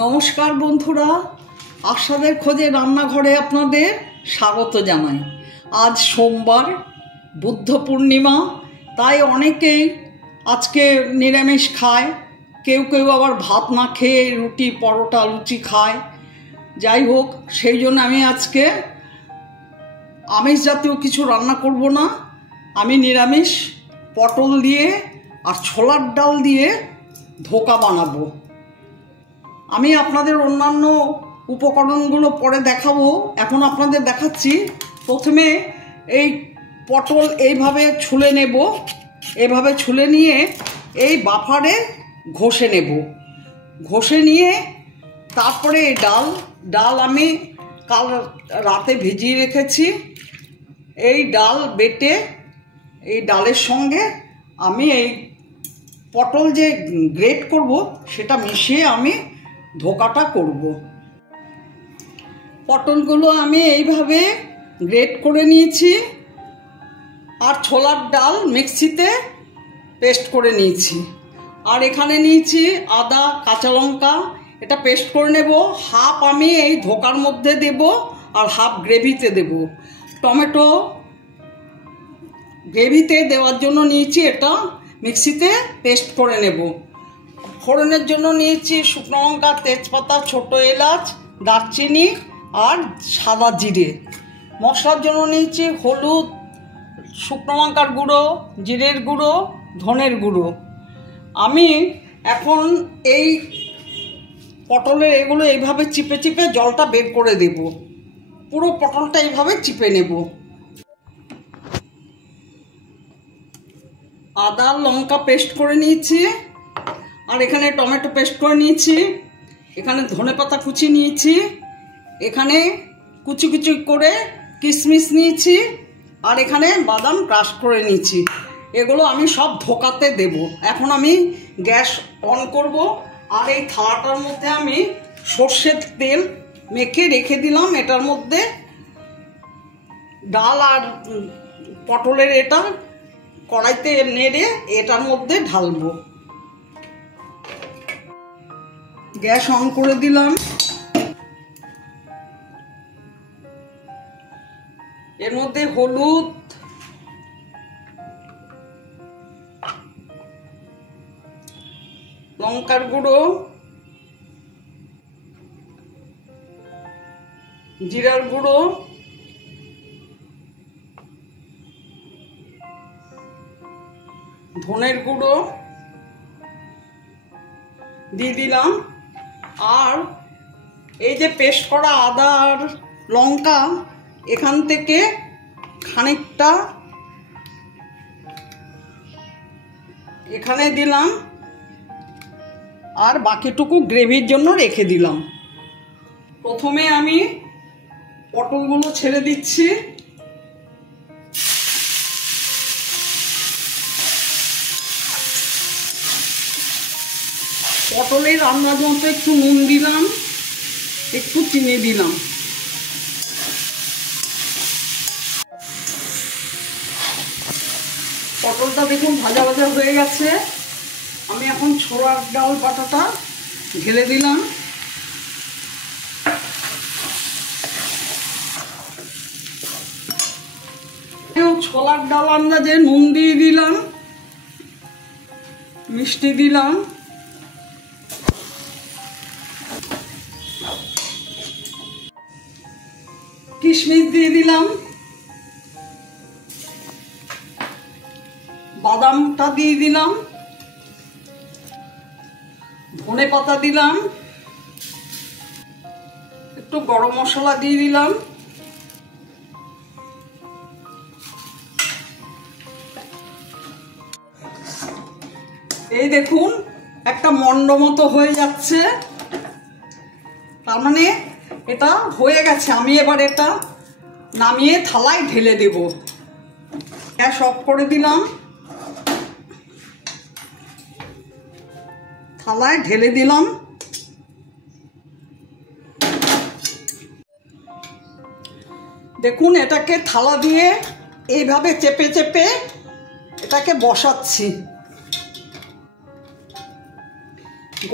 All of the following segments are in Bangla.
নমস্কার বন্ধুরা, আশাদের খোঁজে রান্নাঘরে আপনাদের স্বাগত জানাই। আজ সোমবার, বুদ্ধ পূর্ণিমা, তাই অনেকেই আজকে নিরামিষ খায়, কেউ কেউ আবার ভাত না খেয়ে রুটি পরোটা লুচি খায়। যাই হোক, সেই জন্য আমি আজকে আমিষ জাতীয় কিছু রান্না করব না, আমি নিরামিষ পটল দিয়ে আর ছোলার ডাল দিয়ে ধোকা বানাবো। আমি আপনাদের অন্যান্য উপকরণগুলো পরে দেখাবো, এখন আপনাদের দেখাচ্ছি। প্রথমে এই পটল এইভাবে ছুলে নেব, এভাবে ছুলে নিয়ে এই বাফারে ঘষে নেব। ঘষে নিয়ে তারপরে এই ডাল আমি কাল রাতে ভিজিয়ে রেখেছি। এই ডাল বেটে এই ডালের সঙ্গে আমি এই পটল যে গ্রেট করব সেটা মিশিয়ে আমি ধোকাটা করব। পটলগুলো আমি এইভাবে গ্রেট করে নিয়েছি আর ছোলার ডাল মিক্সিতে পেস্ট করে নিয়েছি। আর এখানে নিয়েছি আদা কাঁচা লঙ্কা, এটা পেস্ট করে নেব। হাফ আমি এই ধোকার মধ্যে দেব আর হাফ গ্রেভিতে দেব। টমেটো গ্রেভিতে দেওয়ার জন্য নিয়েছি, এটা মিক্সিতে পেস্ট করে নেব। ফোড়নের জন্য নিয়েছি শুকনো লঙ্কা, তেজপাতা, ছোট এলাচ, দারচিনি আর সাদা জিরে। মশলার জন্য নিয়েছি হলুদ, শুকনো লঙ্কার গুঁড়ো, জিরের গুঁড়ো, ধনের গুঁড়ো। আমি এখন এই পটলের এগুলো এইভাবে চিপে চিপে জলটা বের করে দেব। পুরো পটলটা এইভাবে চিপে নেব। আদা লঙ্কা পেস্ট করে নিয়েছি, আর এখানে টমেটো পেস্ট করে নিয়েছি, এখানে ধনেপাতা কুচি নিয়েছি, এখানে কুচি কুচি করে কিশমিশ নিয়েছি, আর এখানে বাদাম ক্রাশ করে নিয়েছি। এগুলো আমি সব ধোকাতে দেব। এখন আমি গ্যাস অন করব, আর এই থালাটার মধ্যে আমি সর্ষের তেল মেখে রেখে দিলাম। এটার মধ্যে ডাল আর পটলের এটা কড়াইতে নেড়ে এটার মধ্যে ঢালবো। গ্যাস অন করে দিলাম। এর মধ্যে হলুদ, লঙ্কার গুঁড়ো, জিরার গুঁড়ো, ধনের গুঁড়ো দিয়ে দিলাম। আর এই যে পেস্ট করা আদা আর লঙ্কা, এখান থেকে খানিকটা এখানে দিলাম, আর বাকিটুকু গ্রেভির জন্য রেখে দিলাম। প্রথমে আমি পটলগুলো ছেড়ে দিচ্ছি। পটলের রান্নার মতো একটু নুন দিলাম, একটু চিনি দিলাম। পটলটা দেখুন ভাজা ভাজা হয়ে গেছে। আমি এখন ছোলার ডাল বাটাটা ঢেলে দিলাম। ছোলার ডাল আন্দাজে নুন দিয়ে দিলাম, মিষ্টি দিলাম, কিশমিশ দিয়ে দিলাম, বাদামটা দিয়ে দিলাম, ধনে পাতা দিলাম, একটু গরম মশলা দিয়ে দিলাম। এই দেখুন একটা মন্ড মতো হয়ে যাচ্ছে, তার মানে এটা হয়ে গেছে। আমি এবার এটা নামিয়ে থালায় ঢেলে দেব। গ্যাস অফ করে দিলাম, থালায় ঢেলে দিলাম। দেখুন এটাকে থালা দিয়ে এইভাবে চেপে চেপে এটাকে বসাচ্ছি।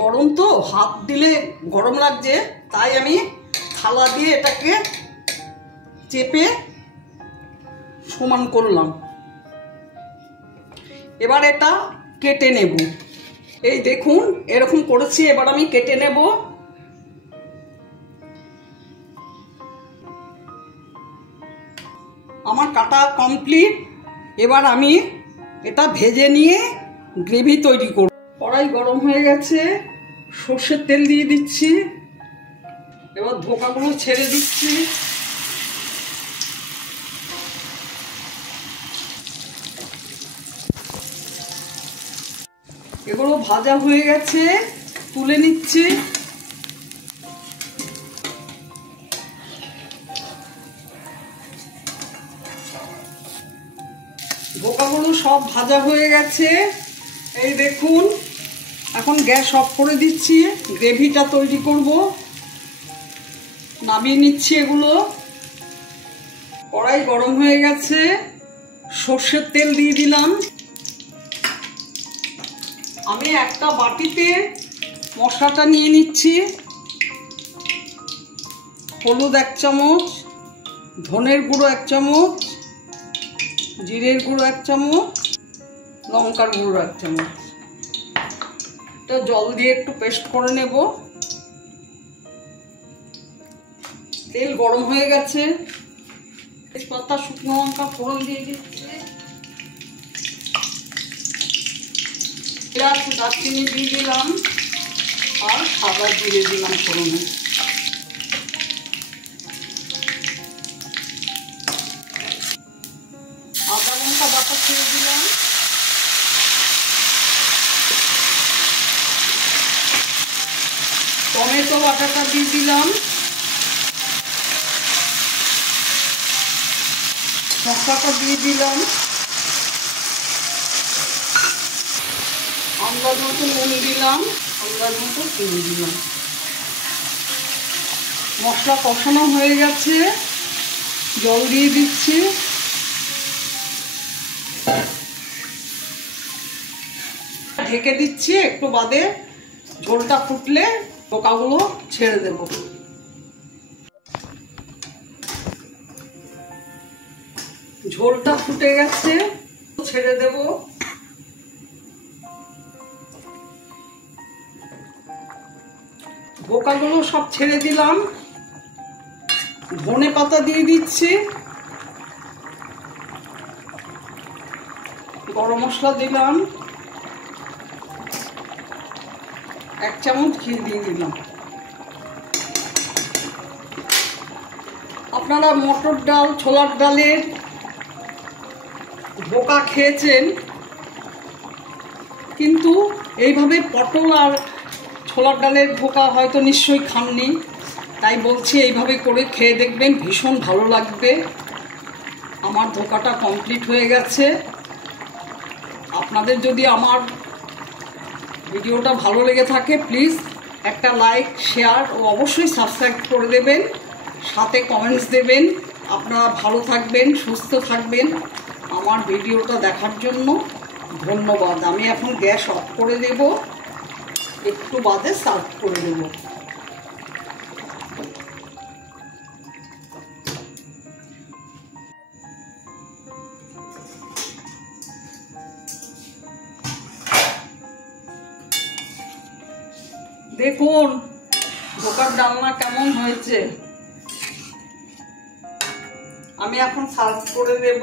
গরম তো, হাত দিলে গরম লাগছে, তাই আমি থালা দিয়ে এটাকে চেপে সমান করলাম। এবার এটা কেটে নেব। এই দেখুন এরকম করেছি, এবার আমি কেটে নেব। আমার কাটা কমপ্লিট। এবার আমি এটা ভেজে নিয়ে গ্রেভি তৈরি করব। কড়াই গরম হয়ে গেছে, সর্ষের তেল দিয়ে দিচ্ছি। এবার ধোকাগুলো ছেড়ে দিচ্ছি। এগুলো ভাজা হয়ে গেছে, তুলে নিচ্ছি। ধোকাগুলো সব ভাজা হয়ে গেছে। এই দেখুন, এখন গ্যাস অফ করে দিচ্ছি। গ্রেভিটা তৈরি করব, নামিয়ে নিচ্ছি এগুলো। কড়াই গরম হয়ে গেছে, সর্ষের তেল দিয়ে দিলাম। আমি একটা বাটিতে মশলাটা নিয়ে নিচ্ছি। হলুদ 1 চামচ, ধনের গুঁড়ো 1 চামচ, জিরের গুঁড়ো 1 চামচ, লঙ্কার গুঁড়ো 1 চামচ। এটা জল দিয়ে একটু পেস্ট করে নেব। তেল গরম হয়ে গেছে, তেজপাতা, শুকনো লঙ্কা ফোড়ন দিয়ে দিচ্ছি। পেঁয়াজ, দারচিনি দিয়ে দিলাম, আর সাদা জিরে দিলাম ফোড়নে। আদা লঙ্কা বাটা ছেড়ে দিলাম। টমেটো বাটাটা দিয়ে দিলাম। মশলাটা দিয়ে দিলাম। আন্দাজ মতো নুন দিলাম, আন্দাজ মতো চিনি দিলাম। মশলা কষানো হয়ে গেছে, জল দিয়ে দিচ্ছি। ঢেকে দিচ্ছি, একটু বাদে ঝোলটা ফুটলে পোকাগুলো ছেড়ে দেব। ঝোলটা ফুটে গেছে, ছেড়ে দেব। বোকাগুলো সব ছেড়ে দিলাম। ধনে পাতা দিয়ে দিচ্ছি, গরম মশলা দিলাম, 1 চামচ ঘি দিয়ে দিলাম। আপনারা মটর ডাল, ছোলার ডালের ধোকা খেয়েছেন, কিন্তু এইভাবে পটল আর ছোলার ডালের ধোকা হয়তো নিশ্চয়ই খাননি। তাই বলছি এইভাবে করে খেয়ে দেখবেন, ভীষণ ভালো লাগবে। আমার ধোকাটা কমপ্লিট হয়ে গেছে। আপনাদের যদি আমার ভিডিওটা ভালো লেগে থাকে, প্লিজ একটা লাইক, শেয়ার ও অবশ্যই সাবস্ক্রাইব করে দেবেন। সাথে কমেন্টস দেবেন। আপনারা ভালো থাকবেন, সুস্থ থাকবেন। আমার ভিডিওটা দেখার জন্য ধন্যবাদ। আমি এখন গ্যাস অফ করে দেব, একটু বাদে সার্ভ করে দেব। দেখুন ধোকার ডালনা কেমন হয়েছে। আমি এখন সার্ভ করে দেব।